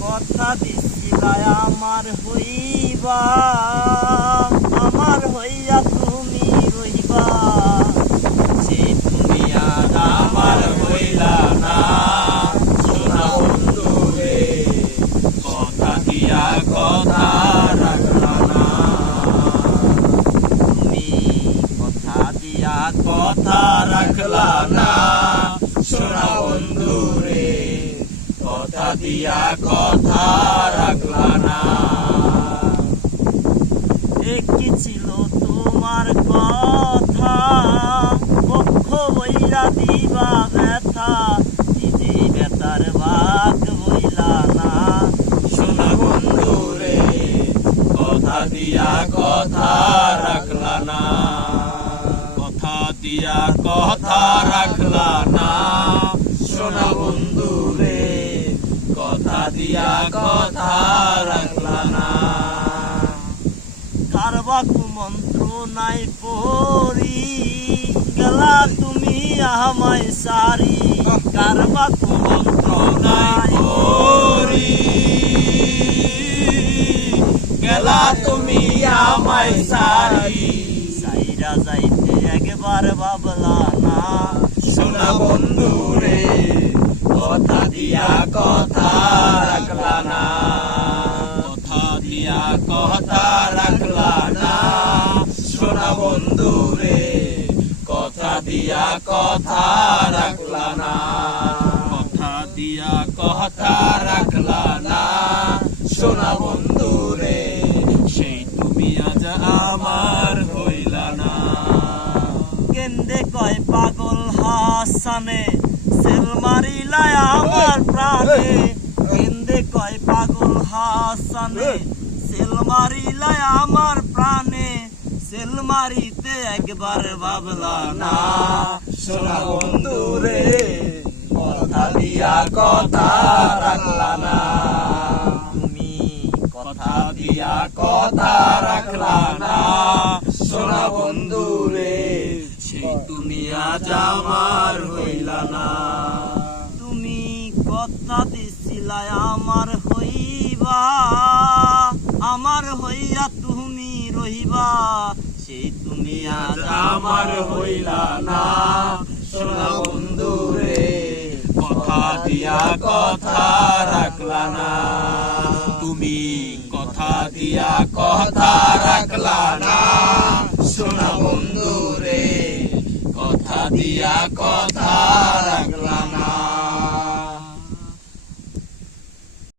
কথা দিছিলাই আমার হইবা, আমার হইয়া তুমি রইবা। সে তুমি আর আমার হইলা না। সোনা বন্ধু রে, কথা দিয়া কথা রাখলা না। তুমি কথা দিয়া কথা রাখলা না। সোনা বন্ধু রে কথা দিয়া কথা রাখলা না। একটি ছিল তোমার কথা? পক্ষ বইরা দিবা ব্যথা নিজে বেতার বাক বইলা না। সোনা বন্ধু রে কথা দিয়া কথা রাখলা না। কথা দিয়া কথা রাখলা না সোনা বন্ধু রে কথা দিয়া কথা মন্ত্র নাই পড়ি, গেলা তুমি আমায় সারি। কারবাকু মন্ত্র নাই পড়ি, গেলা তুমি আমায় সারি। সাইরা যাইতে একবার ভাবলা না সোনা বন্ধু রে কথা দিয়া কথা রাখলা না কথা দিয়া কথা রাখলা না সোনা বন্ধু রে কথা দিয়া কথা রাখলা না। কথা দিয়া কথা রাখলা না। সোনা বন্ধু রে সেই তুমি আজ আমার হইলা না। কেন্দে কয় পাগল হাসানে সেল মারিলাই আমার প্রাণে। কেন্দে কয় পাগল হাসানে সেল মারিলাই আমার প্রাণে। সেল মারিতে একবার ভাবলা না। সোনা বন্ধু রে, কথা দিয়া কথা রাখলা না। তুমি কথা দিয়া কথা রাখলা না। সোনা বন্ধু রে, সেই তুমি আজ আমার হইলা না। তুমি কথা দিছিলাই আমার হইবা, আমার হইয়া তুমি রহিবা। সেই তুমি আজ আমার হইলা না। সোনা বন্ধু রে, কথা দিয়া কথা রাখলা না। তুমি কথা দিয়া কথা রাখলা না। সোনা বন্ধু রে, কথা দিয়া কথা